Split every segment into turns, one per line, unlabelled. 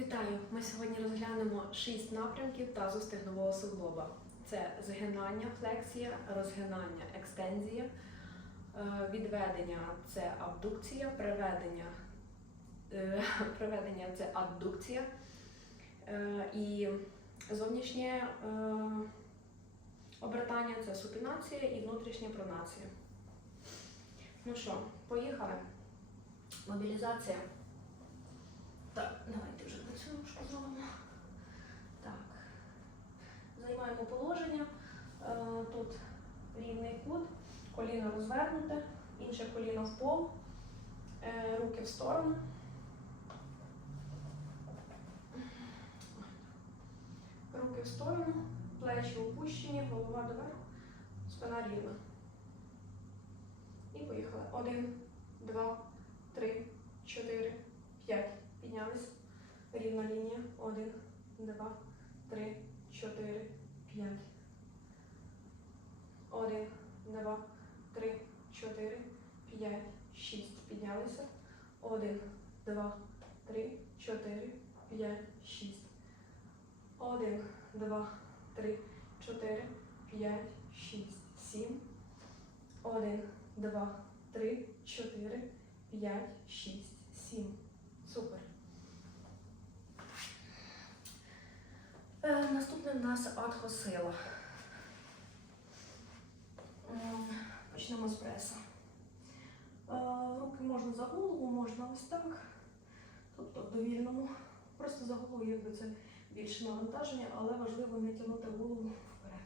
Вітаю! Ми сьогодні розглянемо шість напрямків тазу стегнового суглоба. Це згинання, флексія, розгинання, екстензія, е, відведення це абдукція, приведення, е, приведення це аддукція е, і зовнішнє обертання це супінація і внутрішня пронація. Ну що, поїхали. Мобілізація. Так, давайте вже цю ножку зробимо. Так. Займаємо положення. Е, Тут рівний кут, коліно розвернуте, інше коліно в пол, Е, руки в сторону. Руки в сторону, плечі опущені, голова доверху, спина рівна. І поїхали. Один, два, три, чотири, п'ять. Піднялись. Рівна лінія. Один, два, три, чотири, п'ять. Один, два, три, чотири, п'ять, шість. Піднялися. Один, два, три, чотири, п'ять, шість. Один, два, три, чотири, п'ять, шість, сім. Один, два, три, чотири, п'ять, шість, сім. Супер. Е, наступне нас адхосила. М, Почнемо з преса. Е, руки можна за голову, можна ось так. Тобто в довільному. Просто за голову, якби це більше навантаження, але важливо не тягнути голову вперед.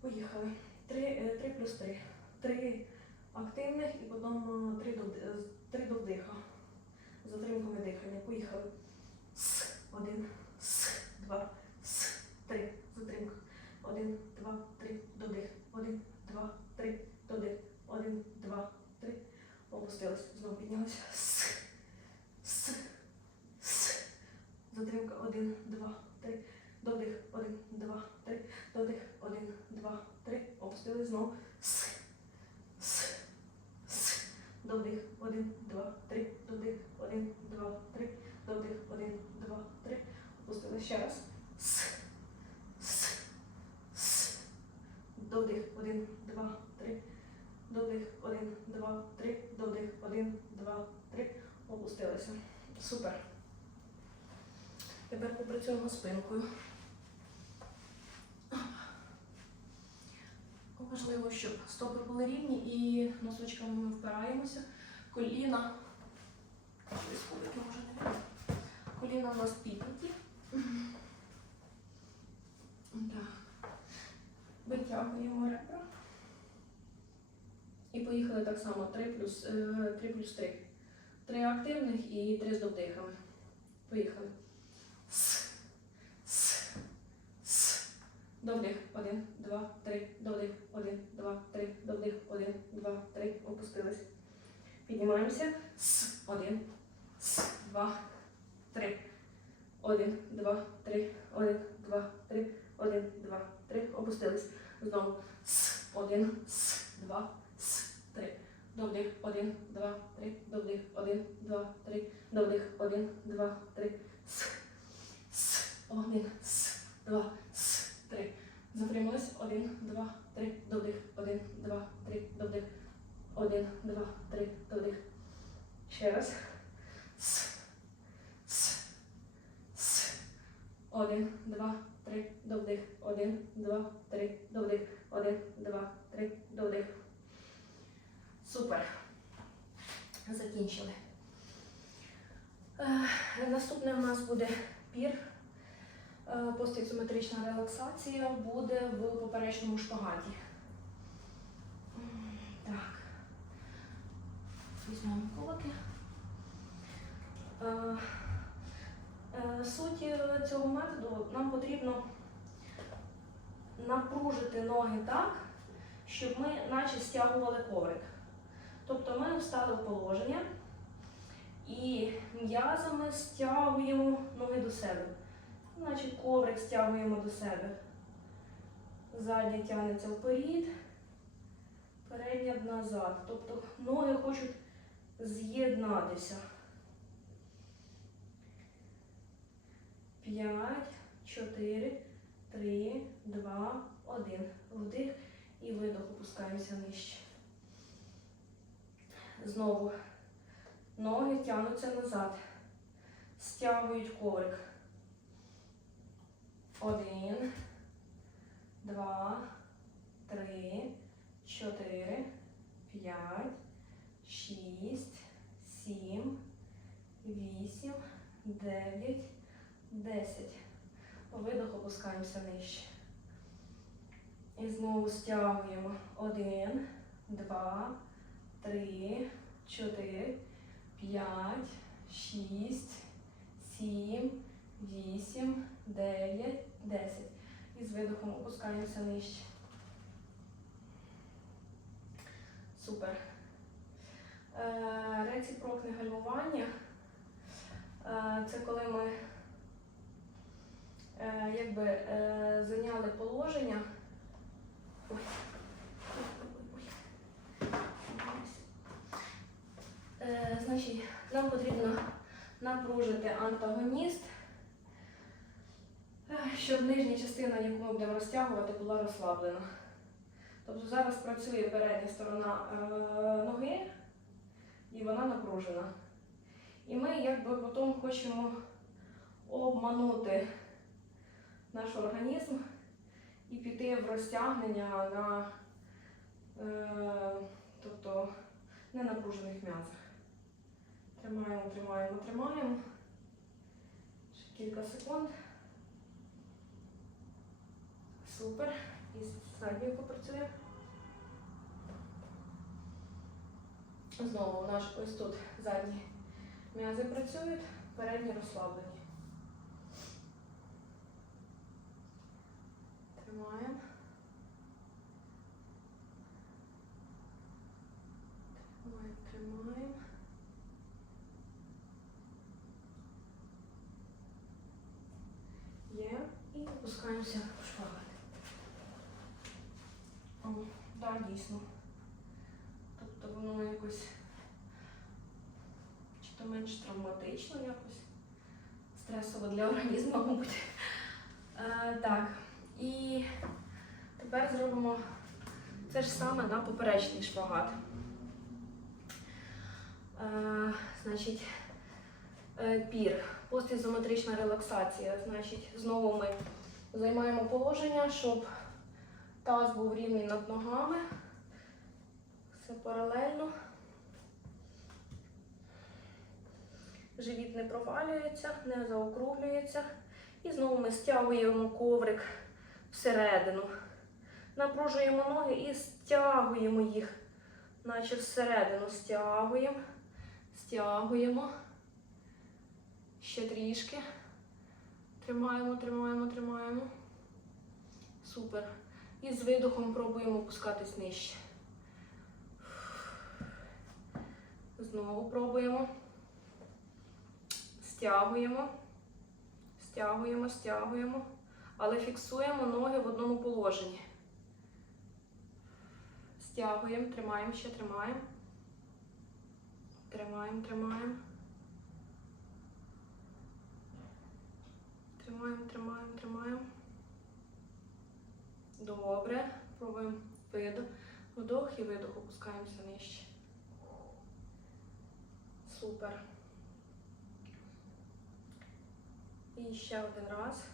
Поїхали. 3, 3 плюс 3. 3 активних і потім 3 до, вди- е, три до вдиха. Затримками дихання. Поїхали. С. Один. С. Два. С. Три. Затримка. Один, два, три. Додих. Один, два, три. Додих. Один, два, три. Опустились. Знову піднялися. С. С. С. Затримка. Один, два, три. Додих. Один, два, три. Додих. Один, два, три. Опустились. Знову. С. С. С. Додих. Один, два, три. Додих. Один, два, три. Додих. Один, два, три. Опустили ще раз. С. С. С. Додих. Один, два, три. Додих. Один, два, три. Додих. Один, два, три. Опустилися. Супер. Тепер попрацюємо спинкою. Важливо, щоб стопи були рівні і носочками ми впираємося. Коліна. Може не. Коліна у нас підняті. Витягуємо ребра. І поїхали так само 3 плюс, е, 3 плюс 3. Три активних і три з довдихами. Поїхали. С, с, с. Довдих. Один, Два, три, до один, два, три, 3, один, два, три, опустились. Піднімаємося, с, один, с, два, три, один, два, три, один, два, три, один, два, три, опустились. Знову. с, один. С, два, с, три, 1, один, два, три, вдих, один, два, три. Релаксація буде в поперечному шпагаті. Так. Візьмемо кулаки. Е, е, Суть е, цього методу нам потрібно напружити ноги так, щоб ми наче стягували коврик. Тобто ми встали в положення і м'язами стягуємо ноги до себе. Наче коврик стягуємо до себе. Задня тягнеться вперед, передня назад. Тобто ноги хочуть з'єднатися. 5, 4, 3, 2, 1. Вдих і видох опускаємося нижче. Знову ноги тягнуться назад. Стягують коврик. Один, два, три, чотири, п'ять, шість, сім, вісім, дев'ять, десять. Видох опускаємося нижче. І знову стягуємо. Один, два, три, чотири, п'ять, шість, сім, вісім, дев'ять, десять. І з видохом опускаємося нижче. Супер. Е, Реципрокне гальмування. Е, Це коли ми е, якби зайняли положення. Ой. Значить, нам потрібно напружити антагоніст, щоб нижня частина, яку ми будемо розтягувати, була розслаблена. Тобто зараз працює передня сторона е, ноги і вона напружена. І ми якби потім хочемо обманути наш організм і піти в розтягнення на е, тобто, ненапружених м'язах. Тримаємо, тримаємо, тримаємо. Ще кілька секунд. Супер. І з задньою попрацюємо. Знову наш ось тут задні м'язи працюють, передні розслаблені. Тримаємо. Тримаємо, тримаємо. Є. І опускаємося в шпагат. О, так, дійсно. Тобто воно якось чи то менш травматично якось. Стресово для організму, мабуть. Е, так. І тепер зробимо це ж саме на поперечний шпагат. Е, значить, е, пір. Постізометрична релаксація. Значить, знову ми займаємо положення, щоб таз був рівний над ногами. Все паралельно. Живіт не провалюється, не заокруглюється. І знову ми стягуємо коврик всередину. Напружуємо ноги і стягуємо їх, наче всередину. Стягуємо, стягуємо. Ще трішки. Тримаємо, тримаємо, тримаємо. Супер. І з видохом пробуємо опускатись нижче. Знову пробуємо. Стягуємо, стягуємо, стягуємо, але фіксуємо ноги в одному положенні. Стягуємо, тримаємо, ще тримаємо. Тримаємо, тримаємо. Тримаємо, тримаємо, тримаємо. Добре. Пробуємо видох. Вдох і видох, опускаємося нижче. Супер. І ще один раз.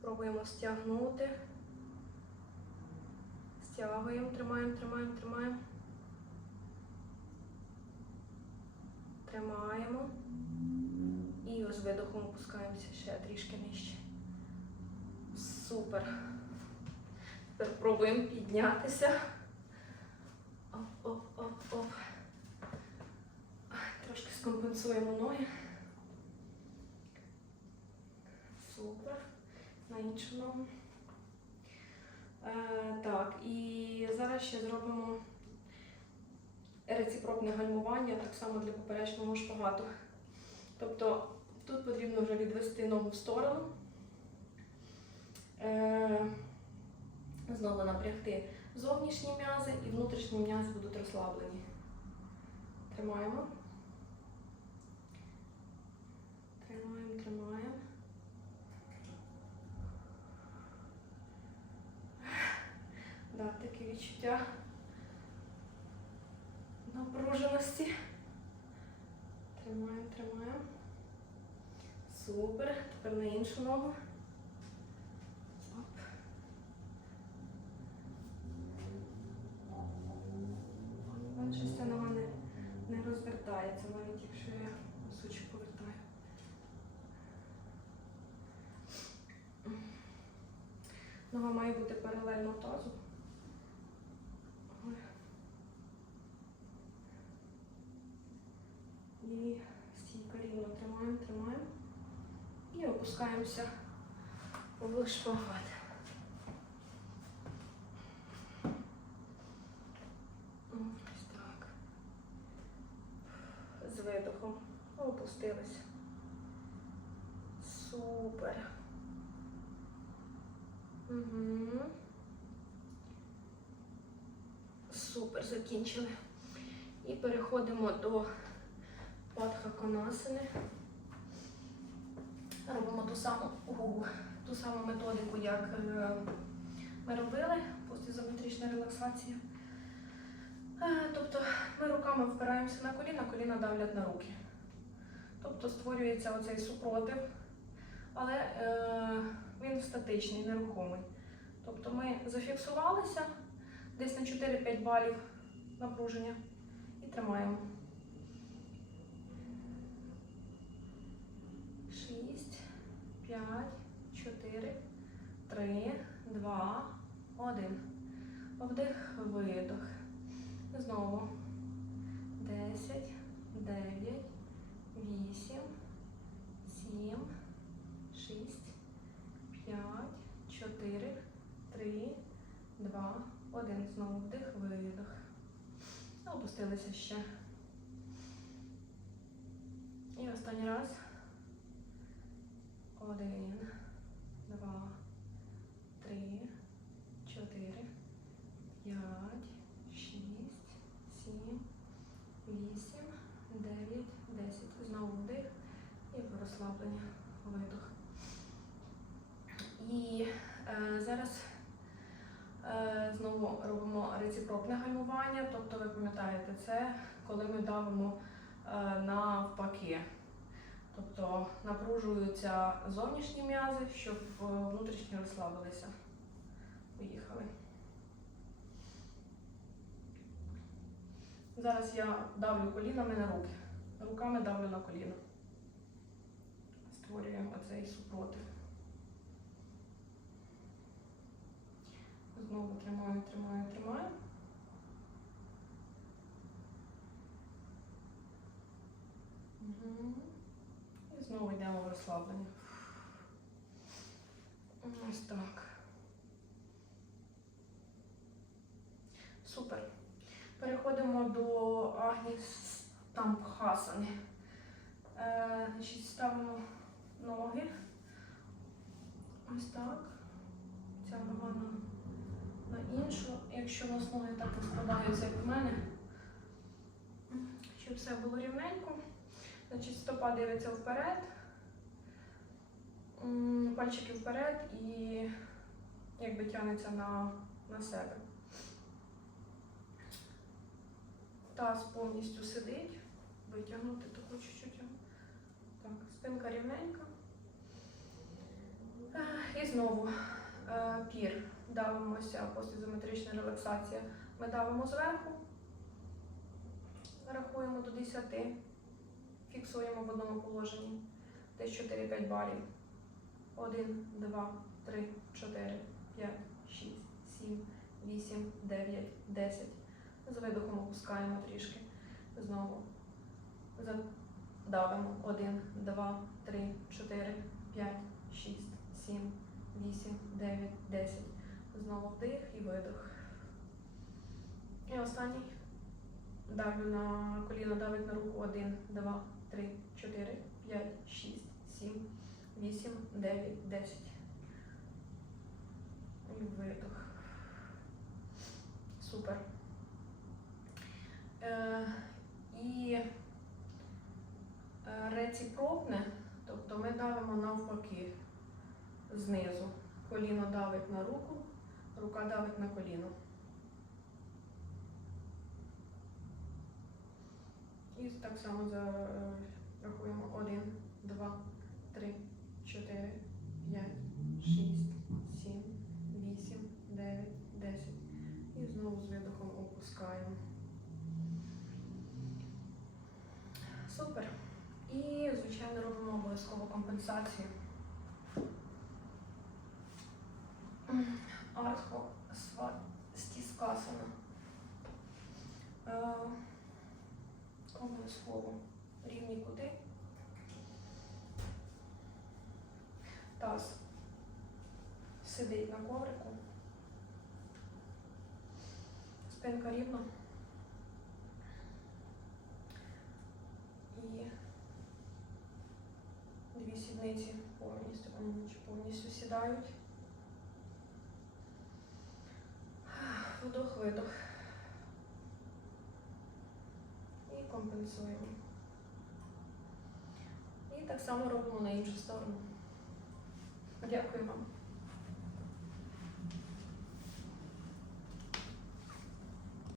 Пробуємо стягнути. Стягуємо, тримаємо, тримаємо, тримаємо. Тримаємо. І з видохом опускаємося ще трішки нижче. Супер. Тепер пробуємо піднятися. Скомпенсуємо ноги. Супер. На іншу ногу. Е, так, і зараз ще зробимо реципрокне гальмування, так само для поперечного шпагату. Тобто тут потрібно вже відвести ногу в сторону. Е, знову напрягти зовнішні м'язи і внутрішні м'язи будуть розслаблені. Тримаємо. Тримаємо, тримаємо. Да, таке відчуття напруженості. Тримаємо, тримаємо. Супер. Тепер на іншу ногу. Нога має бути паралельно тазу. І стійка рівно тримаємо, тримаємо. І опускаємося в шпагат. Ось так. З видохом. Опустилися. Супер. Угу. Супер, закінчили. І переходимо до Падха Конасини. Робимо ту саму, ту саму методику, як е, ми робили, постізометрична релаксація. Е, Тобто ми руками впираємося на коліна, коліна давлять на руки. Тобто створюється оцей супротив, але е, він статичний, нерухомий. Тобто ми зафіксувалися десь на 4-5 балів напруження і тримаємо. 6, 5, 4, 3, 2, 1. Вдих, видох. Знову. 10, 9, 8, 7, 6, 5, 4, 3, 2, 1. Знову вдих, видох. Опустилися ще. І останній раз. Один, два, три, чотири, п'ять, шість, сім, вісім, дев'ять, десять. Знову вдих і розслаблення, видох. І е, зараз е, знову робимо реципрокне гальмування. Тобто, ви пам'ятаєте, це коли ми давимо е, навпаки. Тобто напружуються зовнішні м'язи, щоб е, внутрішні розслабилися. Поїхали. Зараз я давлю колінами на руки. Руками давлю на коліна. Створюємо оцей супротив. Знову тримаю, тримаю, тримаю. Знову йдемо в розслаблення. Ось так. Супер. Переходимо до Агніс Тампхасани. Е, значить, ставимо ноги. Ось так. Ця нога на, на іншу. Якщо у нас ноги так не складаються, як у мене, щоб все було рівненько. Значить, стопа дивиться вперед, пальчики вперед і якби тягнеться на, на себе. Таз повністю сидить, витягнути таку чуть-чуть. Так, спинка рівненька. Е, І знову е, пір. Давимося постізометрична релаксація. Ми давимо зверху, рахуємо до 10. Фіксуємо в одному положенні. Десь 4-5 балів. 1, 2, 3, 4, 5, 6, 7, 8, 9, 10. З видохом опускаємо трішки. Знову давимо. 1, 2, 3, 4, 5, 6, 7, 8, 9, 10. Знову вдих і видох. І останній. Давлю на коліно, давить на руку 1, 2, 3, 4, 5, 6, 7, 8, 9, 10. І видох. Супер. Е, і е, реципрокне, тобто ми давимо навпаки знизу. Коліно давить на руку, рука давить на коліно. І так само за, Рахуємо 1, 2, 3, 4, 5, 6, 7, 8, 9, 10. І знову з видохом опускаємо. Супер. І, звичайно, робимо обов'язково компенсацію. Артхо стіскасана. Обов'язково рівні кути. Таз сидить на коврику. Спинка рівна. І дві сідниці повністю, повністю сідають. Вдох, видох. І так само робимо на іншу сторону. Дякую.